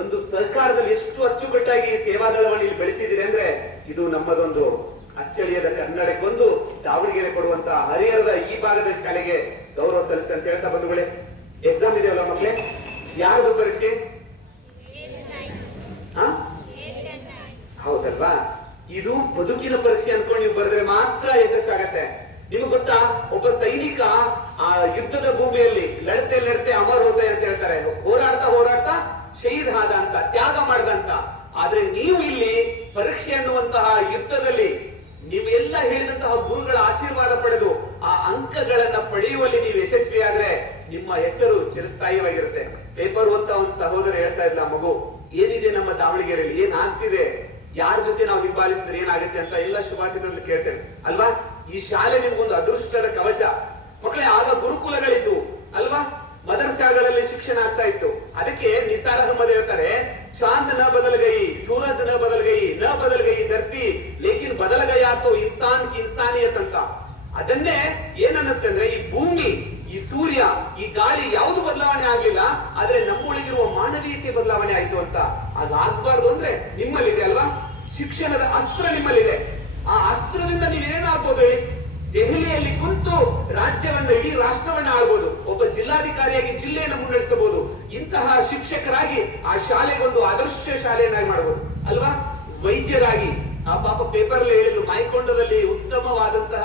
ಒಂದು ಸರ್ಕಾರದಲ್ಲಿ ಎಷ್ಟು ಅಚ್ಚುಕಟ್ಟಾಗಿ ಸೇವಾದಳವನ್ನು ಇಲ್ಲಿ ಬೆಳೆಸಿದಿರಿ ಅಂದ್ರೆ ಇದು ನಮ್ಮದೊಂದು ಅಚ್ಚಳಿಯದ ಕನ್ನಡಕ್ಕೊಂದು ದಾವಣಗೆರೆ ಕೊಡುವಂತಹ ಹರಿಹರದ ಈ ಭಾಗದ ಶಾಲೆಗೆ ಗೌರವ ಸಲ್ಲಿಸುತ್ತೆ ಅಂತ ಹೇಳ್ತಾ ಬಂಧುಗಳೇ. ಎಕ್ಸಾಮ್ ಇದೆಯಲ್ಲ ಮಕ್ಕಳೇ, ಯಾರ್ದು ಪರೀಕ್ಷೆ? ಹೌದಲ್ವಾ? ಇದು ಬದುಕಿನ ಪರೀಕ್ಷೆ ಅನ್ಕೊಂಡು ನೀವು ಬರೆದ್ರೆ ಮಾತ್ರ ಯಶಸ್ಸಾಗತ್ತೆ. ನಿಮ್ಗೆ ಗೊತ್ತಾ, ಒಬ್ಬ ಸೈನಿಕ ಆ ಯುದ್ಧದ ಭೂಮಿಯಲ್ಲಿ ಲಡತೆ ಅಮರ್ ಹೋದೆ ಅಂತ ಹೇಳ್ತಾರೆ. ಹೋರಾಡ್ತಾ ಶಹೀದ್ ಆದ ಅಂತ, ತ್ಯಾಗ ಮಾಡ್ದ ಅಂತ. ಆದ್ರೆ ನೀವು ಇಲ್ಲಿ ಪರೀಕ್ಷೆ ಅನ್ನುವಂತಹ ಯುದ್ಧದಲ್ಲಿ ನೀವೆಲ್ಲ ಹೇಳಿದಂತಹ ಗುರುಗಳ ಆಶೀರ್ವಾದ ಪಡೆದು ಆ ಅಂಕಗಳನ್ನ ಪಡೆಯುವಲ್ಲಿ ನೀವು ಯಶಸ್ವಿಯಾದ್ರೆ ನಿಮ್ಮ ಹೆಸರು ಚಿರಸ್ಥಾಯಿಯಾಗಿರುತ್ತೆ. ಪೇಪರ್ ಓದ್ತಾ ಒಂದು ಸಹೋದರ ಹೇಳ್ತಾ ಇದ್ಲ, ಮಗು ಏನಿದೆ ನಮ್ಮ ದಾವಣಗೆರೆಯಲ್ಲಿ, ಏನ್ ಆಗ್ತಿದೆ, ಯಾರ ಜೊತೆ ನಾವು ಹಿಂಬಾಲಿಸಿದ್ರೆ ಏನಾಗುತ್ತೆ ಅಂತ ಎಲ್ಲ ಶುಭಾಶಯಗಳನ್ನು ಕೇಳ್ತೇವೆ ಅಲ್ವಾ. ಈ ಶಾಲೆ ನಿಮ್ಗೊಂದು ಅದೃಷ್ಟದ ಕವಚ ಮಕ್ಕಳೇ. ಆಗ ಗುರುಕುಲಗಳಿದ್ದು ಅಲ್ವಾ, ಮದರಸಾಗಳಲ್ಲಿ ಶಿಕ್ಷಣ ಆಗ್ತಾ ಇತ್ತು. ಅದಕ್ಕೆ ನಿಸಾರ್ ಅಹಮದ್ ಹೇಳ್ತಾರೆ, ಚಾಂದ್ ನ ಬದಲ್ ಗಯಿ, ಸೂರಜ್ ನ ಬದಲ್ ಗಯಿ ಧರ್ತಿ, ಲೇಕಿನ್ ಬದಲ್ ಗಯಾ ತೋ ಇನ್ಸಾನ್ ಕಿ ಇನ್ಸಾನಿಯತ್ ಅಂತ. ಅದನ್ನೇ ಏನನ್ನತ್ತೆ ಅಂದ್ರೆ, ಈ ಭೂಮಿ, ಈ ಸೂರ್ಯ, ಈ ಗಾಳಿ ಯಾವುದು ಬದಲಾವಣೆ ಆಗ್ಲಿಲ್ಲ, ಆದ್ರೆ ನಮ್ಮೊಳಗಿರುವ ಮಾನವೀಯತೆ ಬದಲಾವಣೆ ಆಯ್ತು ಅಂತ. ಅದಾಗಬಾರ್ದು ಅಂದ್ರೆ ನಿಮ್ಮಲ್ಲಿದೆ ಅಲ್ವಾ, ಶಿಕ್ಷಣದ ಅಸ್ತ್ರ ನಿಮ್ಮಲ್ಲಿದೆ. ಆ ಅಸ್ತ್ರದಿಂದ ನೀವೇನಾಗ್ಬೋದು ಹೇಳಿ? ದೆಹಲಿಯಲ್ಲಿ ಕುಂತು ರಾಜ್ಯವನ್ನ, ಇಡೀ ರಾಷ್ಟ್ರವನ್ನ ಆಳ್ಬೋದು. ಒಬ್ಬ ಜಿಲ್ಲಾಧಿಕಾರಿಯಾಗಿ ಜಿಲ್ಲೆಯನ್ನು ಮುನ್ನಡೆಸಬಹುದು. ಇಂತಹ ಶಿಕ್ಷಕರಾಗಿ ಆ ಶಾಲೆಗೊಂದು ಆದರ್ಶ ಶಾಲೆಯನ್ನಾಗಿ ಮಾಡಬಹುದು ಅಲ್ವಾ. ವೈದ್ಯರಾಗಿ ಆ ಪಾಪ ಪೇಪರ್ ಅಲ್ಲಿ ಹೇಳಿದ್ರು, ಮಾಯ್ಕೊಂಡದಲ್ಲಿ ಉತ್ತಮವಾದಂತಹ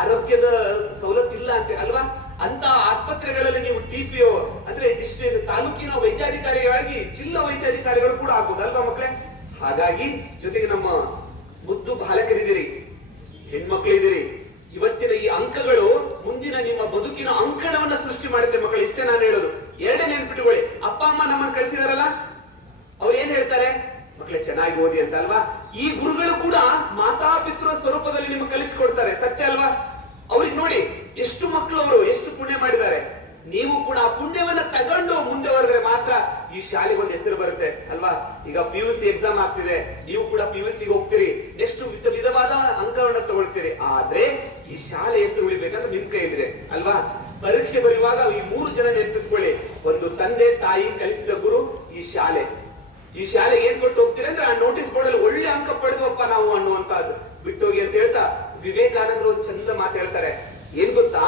ಆರೋಗ್ಯದ ಸವಲತ್ತು ಇಲ್ಲ ಅಂತ ಅಲ್ವಾ. ಅಂತ ಆಸ್ಪತ್ರೆಗಳಲ್ಲಿ ನೀವು ಟಿಪಿಒ ಅಂದ್ರೆ ಡಿಸ್ಟ್ರಿಕ್ಟ್ ತಾಲೂಕಿನ ವೈದ್ಯಾಧಿಕಾರಿಗಳಾಗಿ ಜಿಲ್ಲಾ ವೈದ್ಯಾಧಿಕಾರಿಗಳು ಕೂಡ ಆಗ್ಬೋದು ಅಲ್ವಾ ಮಕ್ಕಳೇ. ಹಾಗಾಗಿ ಜೊತೆಗೆ ನಮ್ಮ ಮುದ್ದು ಬಾಲಕರಿದ್ದೀರಿ, ಹೆಣ್ಮಕ್ಳಿದ್ದೀರಿ. ಇವತ್ತಿನ ಈ ಅಂಕಗಳು ಮುಂದಿನ ನಿಮ್ಮ ಬದುಕಿನ ಅಂಕಣವನ್ನ ಸೃಷ್ಟಿ ಮಾಡುತ್ತೆ ಮಕ್ಕಳು. ಇಷ್ಟೇ ನಾನು ಹೇಳೋದು. ಎರಡನೇ ನೆನ್ಪಿಟ್ಟುಕೊಳ್ಳಿ, ಅಪ್ಪ ಅಮ್ಮ ನಮ್ಮನ್ನು ಕಳಿಸಿದಾರಲ್ಲ, ಅವ್ರು ಏನ್ ಹೇಳ್ತಾರೆ? ಮಕ್ಕಳೇ ಚೆನ್ನಾಗಿ ಓದಿ ಅಂತ ಅಲ್ವಾ. ಈ ಗುರುಗಳು ಕೂಡ ಮಾತಾಪಿತೃ ಸ್ವರೂಪದಲ್ಲಿ ನಿಮ್ಗೆ ಕಲಿಸಿಕೊಡ್ತಾರೆ, ಸತ್ಯ ಅಲ್ವಾ. ಅವ್ರಿಗೆ ನೋಡಿ ಎಷ್ಟು ಮಕ್ಕಳು, ಅವರು ಎಷ್ಟು ಪುಣ್ಯ ಮಾಡಿದ್ದಾರೆ. ನೀವು ಕೂಡ ಆ ಪುಣ್ಯವನ್ನ ತಗೊಂಡು ಮುಂದೆ ಹೊರದ್ರೆ ಮಾತ್ರ ಈ ಶಾಲೆಗೆ ಒಂದು ಹೆಸರು ಬರುತ್ತೆ ಅಲ್ವಾ. ಈಗ PUC ಎಕ್ಸಾಮ್ ಆಗ್ತಿದೆ, ನೀವು ಕೂಡ PUC ಹೋಗ್ತೀರಿ, ಎಷ್ಟು ವಿಧವಾದ ಅಂಕಗಳನ್ನ ತಗೊಳ್ತೀರಿ. ಆದ್ರೆ ಈ ಶಾಲೆ ಹೆಸರು ಉಳಿಬೇಕಂದ್ರೆ ನಿಮ್ ಕೈ ಇದ್ರೆ ಅಲ್ವಾ. ಪರೀಕ್ಷೆ ಬರೆಯುವಾಗ ಈ 3 ಜನ ನೆನಪಿಸ್ಕೊಳ್ಳಿ. ಒಂದು ತಂದೆ ತಾಯಿ ಕಲಿಸಿದ ಗುರು, ಈ ಶಾಲೆ. ಈ ಶಾಲೆಗೆ ಏನ್ ಕೊಟ್ಟು ಹೋಗ್ತೀರಿ ಅಂದ್ರೆ ಆ ನೋಟಿಸ್ ಬೋರ್ಡ್ ಅಲ್ಲಿ ಒಳ್ಳೆ ಅಂಕ ಪಡೆದವಪ್ಪ ನಾವು ಅನ್ನುವಂತದ್ದು ಬಿಟ್ಟೋಗಿ ಅಂತ ಹೇಳ್ತಾ ವಿವೇಕಾನಂದರು ಒಂದು ಚಂದ ಮಾತು ಹೇಳ್ತಾರೆ. ಏನ್ ಗೊತ್ತಾ,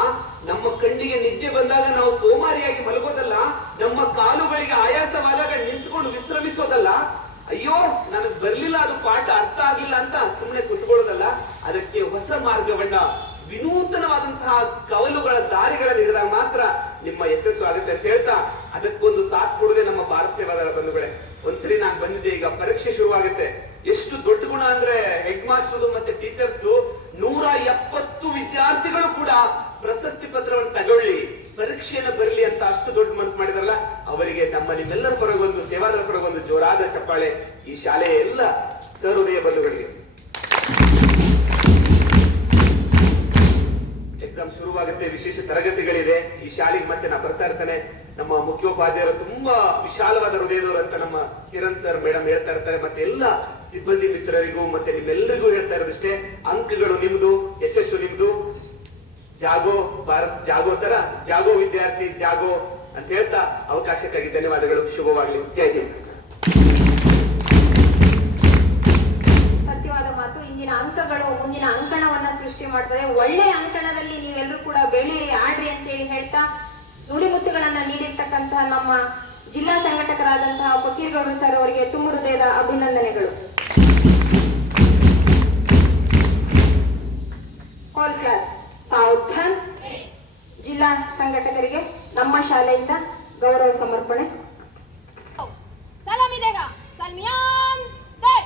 ನಮ್ಮ ಕಣ್ಣಿಗೆ ನಿದ್ದೆ ಬಂದಾಗ ನಾವು ಸೋಮಾರಿಯಾಗಿ ಮಲಗೋದಲ್ಲ, ನಮ್ಮ ಕಾಲುಗಳಿಗೆ ಆಯಾಸವಾದಾಗ ನಿಂತ್ಕೊಂಡು ವಿಶ್ರಮಿಸೋದಲ್ಲ, ಅಯ್ಯೋ ನನಗ್ ಬರ್ಲಿಲ್ಲ, ಅದು ಪಾಠ ಅರ್ಥ ಆಗಿಲ್ಲ ಅಂತ ಸುಮ್ಮನೆ ಕುತ್ಕೊಳ್ಳೋದಲ್ಲ, ಅದಕ್ಕೆ ಹೊಸ ಮಾರ್ಗವನ್ನ, ವಿನೂತನವಾದಂತಹ ಕವಲುಗಳ ದಾರಿಗಳನ್ನು ಹಿಡಿದಾಗ ಮಾತ್ರ ನಿಮ್ಮ ಯಶಸ್ಸು ಆಗುತ್ತೆ ಅಂತ ಹೇಳ್ತಾ, ಅದಕ್ಕೊಂದು ಸಾಥ್ ಕೊಡದೆ ನಮ್ಮ ಭಾರತ ಸೇವಾದಳ ಬಂಧುಗಳೇ. ಒಂದ್ಸರಿ ನಾನು ಬಂದಿದ್ದೆ, ಈಗ ಪರೀಕ್ಷೆ ಶುರುವಾಗುತ್ತೆ. ಎಷ್ಟು ದೊಡ್ಡ ಗುಣ ಅಂದ್ರೆ ಹೆಡ್ ಮಾಸ್ಟರ್ ಮತ್ತೆ ಟೀಚರ್ಸ್ 170 ವಿದ್ಯಾರ್ಥಿಗಳು ಕೂಡ ಪ್ರಶಸ್ತಿ ಪತ್ರವನ್ನು ತಗೊಳ್ಳಿ, ಪರೀಕ್ಷೆಯನ್ನು ಬರಲಿ ಅಂತ ಅಷ್ಟು ದೊಡ್ಡ ಮನಸ್ಸು ಮಾಡಿದಾರಲ್ಲ, ಅವರಿಗೆ ನಮ್ಮ ನಿಮ್ಮೆಲ್ಲರ ಪರಗೊಂದು ಸೇವಾದಳ ಪರಗೊಂದು ಜೋರಾದ ಚಪ್ಪಾಳೆ ಈ ಶಾಲೆಯ ಎಲ್ಲ ಸಹೃದಯ ಬಂಧುಗಳಿಗೆ. ಎಕ್ಸಾಮ್ ಶುರುವಾಗುತ್ತೆ, ವಿಶೇಷ ತರಗತಿಗಳಿದೆ. ಈ ಶಾಲೆಗೆ ಮತ್ತೆ ನಾ ಬರ್ತಾ ಇರ್ತಾನೆ. ನಮ್ಮ ಮುಖ್ಯೋಪಾಧ್ಯಾಯರು ತುಂಬಾ ವಿಶಾಲವಾದ ಹೃದಯದವರು ಅಂತ ನಮ್ಮ ಕಿರಣ್ ಸರ್ ಮೇಡಮ್ ಹೇಳ್ತಾ ಇರ್ತಾರೆ. ಮತ್ತೆ ಎಲ್ಲ ಸಿಬ್ಬಂದಿ ಮಿತ್ರರಿಗೂ ಮತ್ತೆ ನಿಮ್ಮೆಲ್ಲರಿಗೂ ಹೇಳ್ತಾ ಇರೋದಷ್ಟೇ, ಅಂಕಗಳು ನಿಮ್ದು, ಯಶಸ್ಸು ನಿಮ್ದು. ಜಾಗೋ ಭಾರತ್ ಜಾಗೋ ತರ ಜಾಗೋ ವಿದ್ಯಾರ್ಥಿ ಜಾಗೋ ಅಂತ ಹೇಳ್ತಾ ಅವಕಾಶಕ್ಕಾಗಿ ಧನ್ಯವಾದಗಳು. ಶುಭವಾಗಲಿ. ಜೈ ಹಿಂದ್. ಸತ್ಯವಾದ ಮಾತು. ಇಂದಿನ ಅಂಕಗಳು ಮುಂದಿನ ಅಂಕಣವನ್ನ ಸೃಷ್ಟಿ ಮಾಡ್ತದೆ. ಒಳ್ಳೆಯ ಅಂಕಣದಲ್ಲಿ ನೀವೆಲ್ಲರೂ ಕೂಡ ಬೆಳೀರಿ, ಆಡ್ರಿ ಅಂತೇಳಿ ಹೇಳ್ತಾ ನುಡಿಮುತ್ತುಗಳನ್ನ ನೀಡಿರ್ತಕ್ಕಂತಹ ನಮ್ಮ ಜಿಲ್ಲಾ ಸಂಘಟಕರಾದಂತಹ ಫಕೀರ್ಗೌಡರು ಸರ್ ಅವರಿಗೆ ತುಂಬ ಹೃದಯದ ಅಭಿನಂದನೆಗಳು. All class Savdhaan. ಜಿಲ್ಲಾ ಸಂಘಟಕರಿಗೆ ನಮ್ಮ ಶಾಲೆಯಿಂದ ಗೌರವ ಸಮರ್ಪಣೆ. ಸಲಾಮ್ ಇದೆಗಾ ಸಲ್ಮಿಯಾನ್ ಜೈ